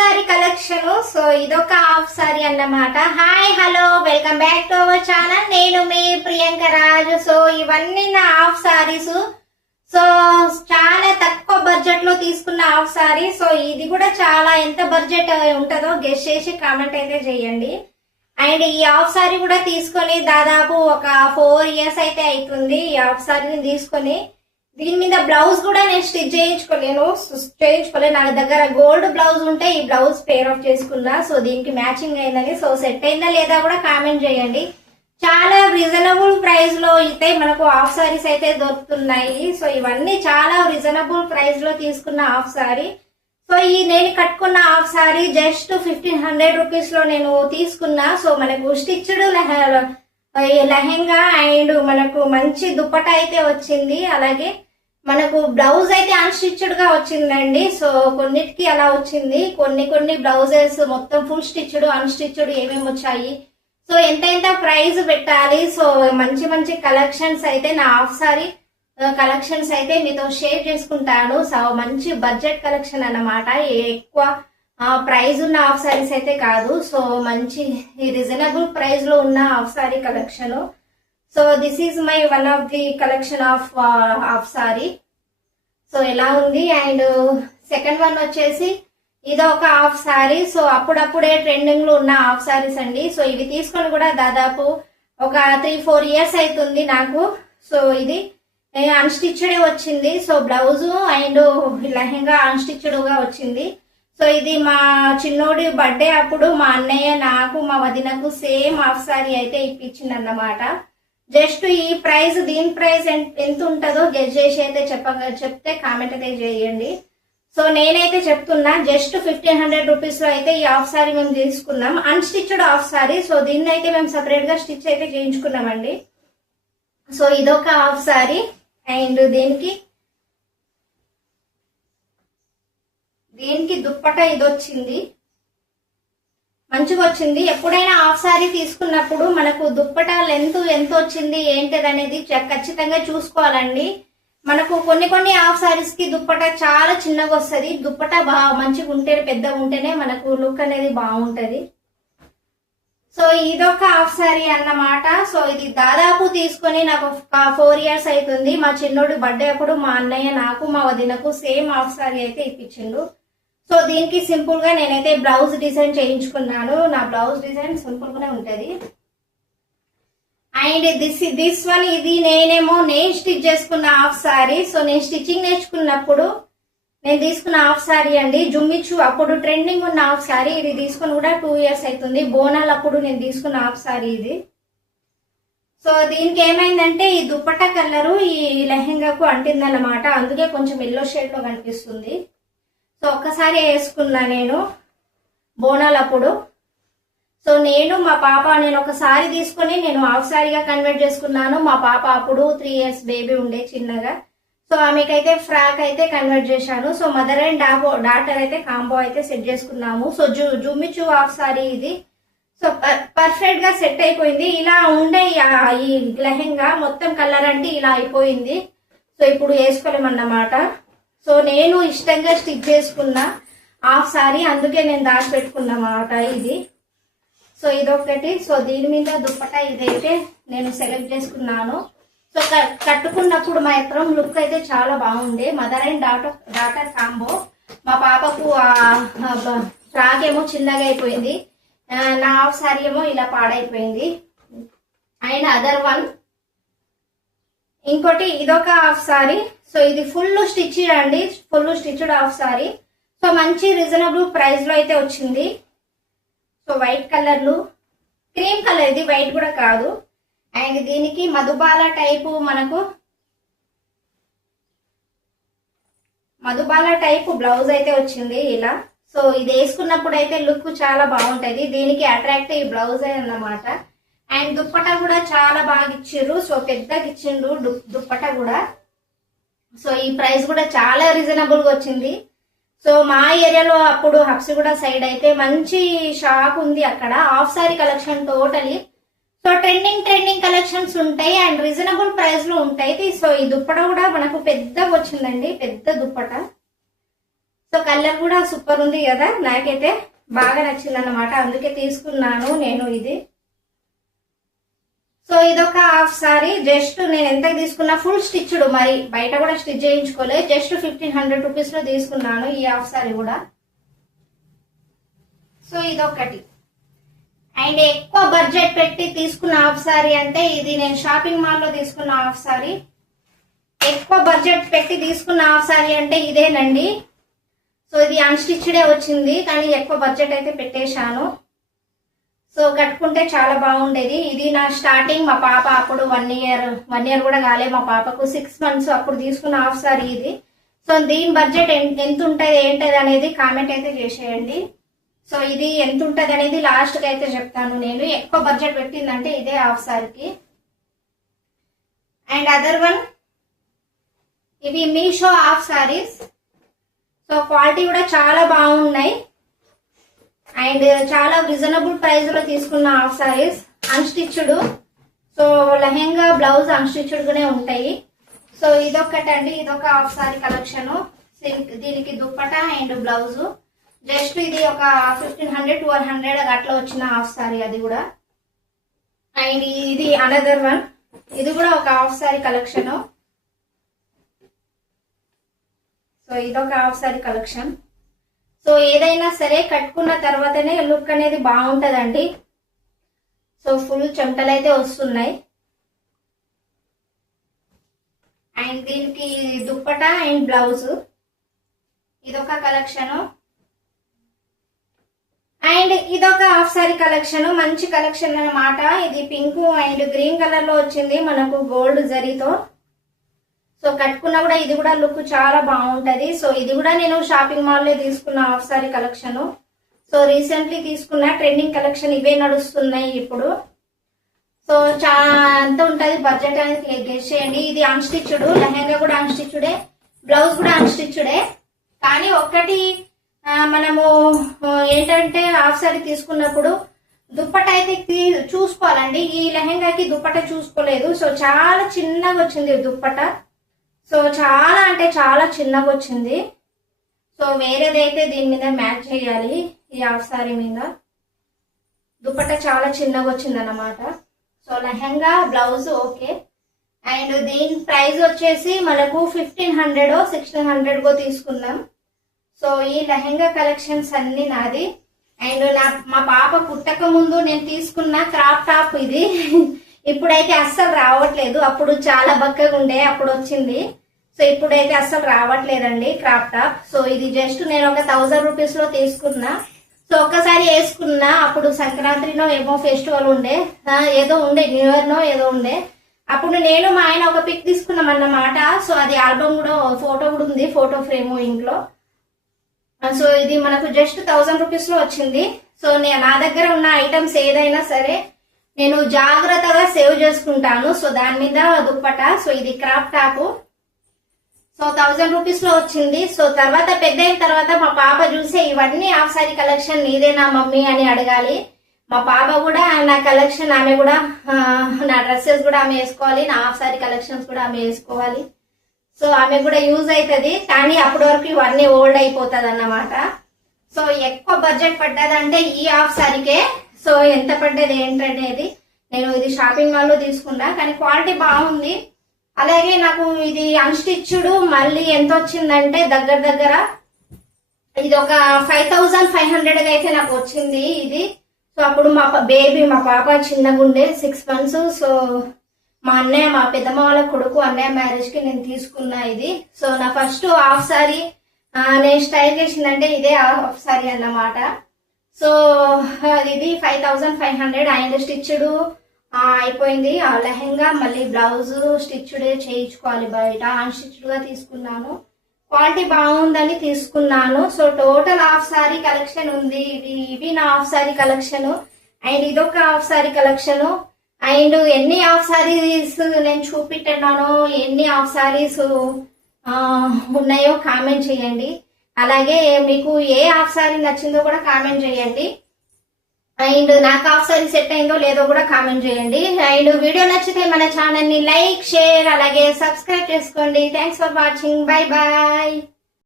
Sorry collection. So ఇదొక half sorry అన్నమాట. Hi hello welcome back to our channel. నేను మీ ప్రియాంక రాజు. So ఇవన్నీ నా హాఫ్ సారీస్. సో చాలా తక్కువ బడ్జెట్ లో తీసుకున్న హాఫ్ సారీ. సో ఇది కూడా చాలా ఎంత బడ్జెట్ ఉంటుందో గెస్ చేసి కామెంట్ అయితే చేయండి. అండ్ ఈ హాఫ్ సారీ కూడా తీసుకొని దాదాపు ఒక 4 years అయితే అవుతుంది. ఈ హాఫ్ సారీని తీసుకొని దీని మీద బ్లౌజ్ కూడా నేను స్టిచ్ చేయించుకోలేను. నా దగ్గర గోల్డ్ బ్లౌజ్ ఉంటే ఈ బ్లౌజ్ పేర్ ఆఫ్ చేసుకున్నా. సో దీనికి మ్యాచింగ్ అయిందని. సో సెట్ అయిందా లేదా కూడా కామెంట్ చేయండి. చాలా రీజనబుల్ ప్రైస్ లో అయితే మనకు హాఫ్ సారీస్ అయితే దొరుకుతున్నాయి. సో ఇవన్నీ చాలా రీజనబుల్ ప్రైస్ లో తీసుకున్న హాఫ్ సారీ. సో ఈ నేను కట్టుకున్న హాఫ్ సారీ జస్ట్ 1500 రూపీస్ లో నేను తీసుకున్నా. సో మనకు స్టిచ్డ్ లెహెంగా అండ్ మనకు మంచి దుప్పటా అయితే వచ్చింది. అలాగే మనకు బ్లౌజ్ అయితే అన్స్టిచ్డ్ గా వచ్చిందండి. సో కొన్నిటికి అలా వచ్చింది. కొన్ని బ్లౌజెస్ మొత్తం ఫుల్ స్టిచ్డ్ అన్స్టిచ్డ్ ఏమేమి వచ్చాయి. సో ఎంత ప్రైస్ పెట్టాలి. సో మంచి కలెక్షన్స్ అయితే నా హాఫ్ సారీ కలెక్షన్స్ అయితే మీతో షేర్ చేసుకుంటాను. సో మంచి బడ్జెట్ కలెక్షన్ అన్నమాట. ఎక్కువ ప్రైజ్ ఉన్న హాఫ్ సారీస్ అయితే కాదు. సో మంచి రీజనబుల్ ప్రైస్ లో ఉన్న half sorry collection. So this is my one of the collection of half sorry. So ఎలా ఉంది. అండ్ సెకండ్ వన్ వచ్చేసి ఇది ఒక హాఫ్ సారీ. సో అప్పుడప్పుడే ట్రెండింగ్ లో ఉన్న హాఫ్ సారీస్ అండి. సో ఇవి తీసుకొని కూడా దాదాపు ఒక 3-4 years అవుతుంది నాకు. సో ఇది అన్స్టిచ్డ్ వచ్చింది. So blouse and lehenga unstitched గా వచ్చింది. సో ఇది మా చిన్నోడి బర్త్డే అప్పుడు మా అన్నయ్య నాకు మా వదినకు సేమ్ హాఫ్ సారీ అయితే ఇప్పించింది అన్నమాట. జస్ట్ ఈ ప్రైస్ దీని ప్రైస్ ఎంత ఉంటుందో గెస్ చేసి అయితే చెప్తే కామెంట్ అయితే చేయండి. సో నేనైతే చెప్తున్నా జస్ట్ 1500 రూపీస్ లో అయితే ఈ హాఫ్ సారీ మేము తీసుకున్నాం. Unstitched half sorry. సో దీన్ని అయితే మేము సపరేట్ గా స్టిచ్ అయితే చేయించుకున్నామండి. సో ఇదొక హాఫ్ సారీ. అండ్ దీనికి దుప్పటా ఇది వచ్చింది. మంచిగా వచ్చింది. ఎప్పుడైనా హాఫ్ సారీ తీసుకున్నప్పుడు మనకు దుప్పటా లెంత్ ఎంత వచ్చింది ఏంటిది అనేది ఖచ్చితంగా చూసుకోవాలండి. మనకు కొన్ని హాఫ్ సారీస్ కి దుప్పటా చాలా చిన్నగా వస్తుంది. దుప్పటా బాగా మంచిగా ఉంటే పెద్దగా ఉంటేనే మనకు లుక్ అనేది బాగుంటది. సో ఇదొక హాఫ్ సారీ అన్నమాట. సో ఇది దాదాపు తీసుకొని నాకు 4 years అవుతుంది. మా చిన్నోడి బర్త్డే అప్పుడు మా అన్నయ్య నాకు మా వదినకు సేమ్ హాఫ్ సారీ అయితే ఇప్పించిండు. సో దీనికి సింపుల్ గా నేనైతే బ్లౌజ్ డిజైన్ చేయించుకున్నాను. నా బ్లౌజ్ డిజైన్ సింపుల్ గానే ఉంటది. అండ్ దిస్ వన్ ఇది నేను స్టిచ్ చేసుకున్న హాఫ్ సారీ. సో నేను స్టిచ్చింగ్ నేర్చుకున్నప్పుడు నేను తీసుకున్న హాఫ్ సారీ అండి. జుమ్మిచ్చు అప్పుడు ట్రెండింగ్ ఉన్న హాఫ్ సారీ. ఇది తీసుకుని కూడా 2 years అవుతుంది. బోనాలు అప్పుడు నేను తీసుకున్న హాఫ్ సారీ ఇది. సో దీనికి ఏమైందంటే ఈ దుప్పట్టా కలరు ఈ లెహెంగాకు అంటిందన్నమాట. అందుకే కొంచెం ఎల్లో షేడ్ లో కనిపిస్తుంది. సో ఒక్కసారి వేసుకున్నా నేను బోనాలు అప్పుడు. సో మా పాప నేను ఒక సారీ తీసుకొని నేను హాఫ్ సారీగా కన్వర్ట్ చేసుకున్నాను. మా పాప అప్పుడు 3 years బేబీ ఉండే చిన్నగా. సో ఆమెకైతే ఫ్రాక్ అయితే కన్వర్ట్ చేశాను. సో మదర్ అండ్ డాటర్ అయితే కాంబో అయితే సెట్ చేసుకున్నాము. సో జుమ్మిచు హాఫ్ సారీ ఇది. సో పర్ఫెక్ట్ గా సెట్ అయిపోయింది. ఇలా ఉండే ఈ లెహెంగా మొత్తం కలర్ అంటే ఇలా అయిపోయింది. సో ఇప్పుడు వేసుకోలేమన్నమాట. సో నేను ఇష్టంగా స్టిచ్ చేసుకున్న హాఫ్ సారీ, అందుకే నేను దాచిపెట్టుకున్నమాట ఇది. సో ఇదొకటి. సో దీని మీద దుప్పటా ఇదైతే నేను సెలెక్ట్ చేసుకున్నాను. సో కట్టుకున్నప్పుడు మాత్రం లుక్ అయితే చాలా బాగుండే. Mother and daughter combo. మా పాపకు ఫ్రాక్ ఏమో చిన్నగా అయిపోయింది. నా హాఫ్ సారీ ఏమో ఇలా పాడైపోయింది. అండ్ అదర్ వన్ ఇంకోటి ఇదొక హాఫ్ సారీ. సో ఇది ఫుల్ స్టిచ్డ్ అండి. Full stitched half sorry. So మంచి రీజనబుల్ ప్రైస్ లో అయితే వచ్చింది. సో వైట్ కలర్లు, క్రీమ్ కలర్ ఇది, వైట్ కూడా కాదు. అండ్ దీనికి మధుబాల టైపు బ్లౌజ్ అయితే వచ్చింది ఇలా. సో ఇది వేసుకున్నప్పుడు అయితే లుక్ చాలా బాగుంటది. దీనికి అట్రాక్టివ్ బ్లౌజ్ అన్నమాట. అండ్ దుప్పటా కూడా చాలా బాగా ఇచ్చిర్రు. సో పెద్దగా ఇచ్చిండ్రు దుప్పటా కూడా. సో ఈ ప్రైస్ కూడా చాలా రీజనబుల్ గా వచ్చింది. సో మా ఏరియాలో అప్పుడు హబ్సిగూడ సైడ్ అయితే మంచి షాప్ ఉంది. అక్కడ half sorry collection totally. So trending collections ఉంటాయి అండ్ రీజనబుల్ ప్రైస్ లో ఉంటాయి. సో ఈ దుప్పట కూడా మనకు పెద్దగా వచ్చిందండి, పెద్ద దుప్పట. సో కలర్ కూడా సూపర్ ఉంది కదా, నాకైతే బాగా నచ్చింది అన్నమాట, అందుకే తీసుకున్నాను నేను ఇది. సో ఇదొక హాఫ్ సారీ, జస్ట్ నేను ఎంత తీసుకున్నా ఫుల్ స్టిచ్డ్, మరి బయట కూడా స్టిచ్ చేయించుకోలేదు, జస్ట్ 1500 రూపీస్ లో తీసుకున్నాను ఈ హాఫ్ సారీ కూడా. సో ఇదొకటి. అండ్ ఎక్కువ బడ్జెట్ పెట్టి తీసుకున్న హాఫ్ సారీ అంటే ఇది నేను షాపింగ్ మాల్ లో తీసుకున్న హాఫ్ సారీ. ఎక్కువ బడ్జెట్ పెట్టి తీసుకున్న హాఫ్ సారీ అంటే ఇదేనండి. సో ఇది అన్స్టిచ్డే వచ్చింది, కానీ ఎక్కువ బడ్జెట్ అయితే పెట్టేశాను. సో కట్టుకుంటే చాలా బాగుండేది. ఇది నా స్టార్టింగ్, మా పాప అప్పుడు 1 ఇయర్ కూడా కాలే, మా పాపకు 6 months అప్పుడు తీసుకున్న హాఫ్ సారీ ఇది. సో దీని బడ్జెట్ ఎంత ఉంటుంది ఏంటది అనేది కామెంట్ అయితే చేసేయండి. సో ఇది ఎంత ఉంటుంది అనేది లాస్ట్ కి అయితే చెప్తాను నేను. ఎక్కువ బడ్జెట్ పెట్టిందంటే ఇదే హాఫ్ సారీకి. అండ్ అదర్ వన్, ఇవి Meesho half saris. So quality కూడా చాలా బాగున్నాయి అండ్ చాలా రీజనబుల్ ప్రైస్ లో తీసుకున్న half saris, unstitched. So lehenga blouse unstitched గానే ఉంటాయి. సో ఇదొకటండి, ఇదొక హాఫ్ సారీ కలెక్షన్. దీనికి దుప్పటా అండ్ బ్లౌజ్, జస్ట్ ఇది ఒక 1500-1200 అట్లా వచ్చిన హాఫ్ సారీ అది కూడా. అండ్ ఇది అనదర్ వన్, ఇది కూడా ఒక హాఫ్ సారీ కలెక్షన్. సో ఇదొక హాఫ్ సారీ కలెక్షన్. సో ఏదైనా సరే కట్టుకున్న తర్వాతనే లుక్ అనేది బాగుంటదండి. సో ఫుల్ చెమటలు అయితే వస్తున్నాయి. అండ్ దీనికి దుప్పటా అండ్ బ్లౌజ్, ఇదొక కలెక్షన్. అండ్ ఇదొక హాఫ్ సారీ కలెక్షన్, మంచి కలెక్షన్ అన్నమాట. ఇది పింక్ అండ్ గ్రీన్ కలర్ లో వచ్చింది మనకు గోల్డ్ జరీతో. సో కట్టుకున్నా కూడా ఇది కూడా లుక్ చాలా బాగుంటది. సో ఇది కూడా నేను షాపింగ్ మాల్ లో తీసుకున్న half sorry collection. So recently తీసుకున్న ట్రెండింగ్ కలెక్షన్ ఇవే నడుస్తున్నాయి ఇప్పుడు. సో చాలా ఎంత ఉంటది బడ్జెట్ అనేది గెస్ చేయండి. ఇది అన్స్టిచ్డ్, లెహంగా కూడా అన్స్టిచ్డే, బ్లౌజ్ కూడా అన్స్టిచ్డే. కానీ ఒక్కటి మనము ఏంటంటే హాఫ్ సారీ తీసుకున్నప్పుడు దుప్పట అయితే చూసుకోవాలండి. ఈ లెహంగాకి దుప్పట చూసుకోలేదు. సో చాలా చిన్నగా వచ్చింది దుప్పట. సో చాలా అంటే చాలా చిన్నగా వచ్చింది. సో వేరేదైతే దీని మీద మ్యాచ్ చేయాలి. ఈ హాఫ్ సారీ మీద దుప్పట చాలా చిన్నగా వచ్చింది అన్నమాట. So lehenga blouse okay. And దీని ప్రైస్ వచ్చేసి మనకు 1500-1600 తీసుకున్నాం. సో ఈ లెహంగా కలెక్షన్స్ అన్ని నాది. అండ్ మా పాప పుట్టక ముందు నేను తీసుకున్న క్రాప్ టాప్ ఇది. ఇప్పుడైతే అస్సలు రావట్లేదు, అప్పుడు చాలా బక్కగా ఉండే అప్పుడు వచ్చింది. సో ఇప్పుడైతే అస్సలు రావట్లేదండి క్రాప్ టాప్. సో ఇది జస్ట్ నేను ఒక 1000 రూపీస్ లో తీసుకున్నా. సో ఒక్కసారి వేసుకున్నా, అప్పుడు సంక్రాంతిలో ఏమో ఫెస్టివల్ ఉండే, ఏదో ఉండే, న్యూ ఇయర్ నో ఏదో ఉండే. అప్పుడు నేను మా ఆయన ఒక పిక్ తీసుకున్నాం అన్నమాట. సో అది ఆల్బమ్ కూడా, ఫోటో కూడా ఉంది, ఫోటో ఫ్రేమ్ ఇంట్లో. సో ఇది మనకు జస్ట్ 1000 రూపీస్ లో వచ్చింది. సో నా దగ్గర ఉన్న ఐటమ్స్ ఏదైనా సరే నేను జాగ్రత్తగా సేవ్ చేసుకుంటాను. సో దాని మీద దుప్పట. సో ఇది క్రాప్ టాప్. సో 1000 రూపీస్ లో వచ్చింది. సో తర్వాత పెద్ద అయిన తర్వాత మా పాప చూసే ఇవన్నీ హాఫ్ సారీ కలెక్షన్ నీదేనా మమ్మీ అని అడగాలి. మా పాప కూడా నా కలెక్షన్, ఆమె కూడా నా డ్రెస్సెస్ కూడా ఆమె వేసుకోవాలి, నా హాఫ్ సారీ కలెక్షన్స్ కూడా ఆమె వేసుకోవాలి. సో ఆమె కూడా యూజ్ అవుతుంది. కానీ అప్పటి వరకు ఇవన్నీ ఓల్డ్ అయిపోతుంది అన్నమాట. సో ఎక్కువ బడ్జెట్ పడ్డదంటే ఈ హాఫ్ సారీకే. సో ఎంత పడ్డది ఏంటనేది నేను ఇది షాపింగ్ మాల్ లో తీసుకున్నా, కానీ క్వాలిటీ బాగుంది. అలాగే నాకు ఇది అన్స్టిచ్డ్ మళ్ళీ ఎంత వచ్చిందంటే దగ్గర ఇది ఒక 5500 అయితే నాకు వచ్చింది ఇది. సో అప్పుడు మా పాప చిన్నగా ఉండే 6 months. సో మా అన్నయ్య, మా పెద్దమ్మ వాళ్ళ కొడుకు అన్నయ్య మ్యారేజ్ కి నేను తీసుకున్నా ఇది. సో నా ఫస్ట్ హాఫ్ సారీ నేను స్టైల్ చేసిందంటే ఇదే హాఫ్ సారీ అన్నమాట. సో ఇది 5500 అండ్ స్టిచ్డ్ అయిపోయింది. ఆ లెహంగా మళ్ళీ బ్లౌజ్ స్టిచ్డ్ చేయించుకోవాలి బయట, అన్స్టిచ్డ్ గా తీసుకున్నాను. క్వాలిటీ బాగుందని తీసుకున్నాను. So total half sorry collection ఉంది. ఇవి నా హాఫ్ సారీ కలెక్షన్. అండ్ ఇదొక హాఫ్ సారీ కలెక్షన్. అండ్ ఎన్ని హాఫ్ సారీస్ నేను చూపెట్టానో, ఎన్ని హాఫ్ సారీస్ ఉన్నాయో కామెంట్ చేయండి. అలాగే మీకు ఏ హాఫ్ సారీ నచ్చిందో కూడా కామెంట్ చేయండి. అండ్ నాకు హాఫ్ సారీ సెట్ అయిందో లేదో కూడా కామెంట్ చేయండి. అండ్ వీడియో నచ్చితే మన ఛానల్ ని లైక్, షేర్ అలాగే సబ్స్క్రైబ్ చేసుకోండి. Thanks for watching. Bye bye.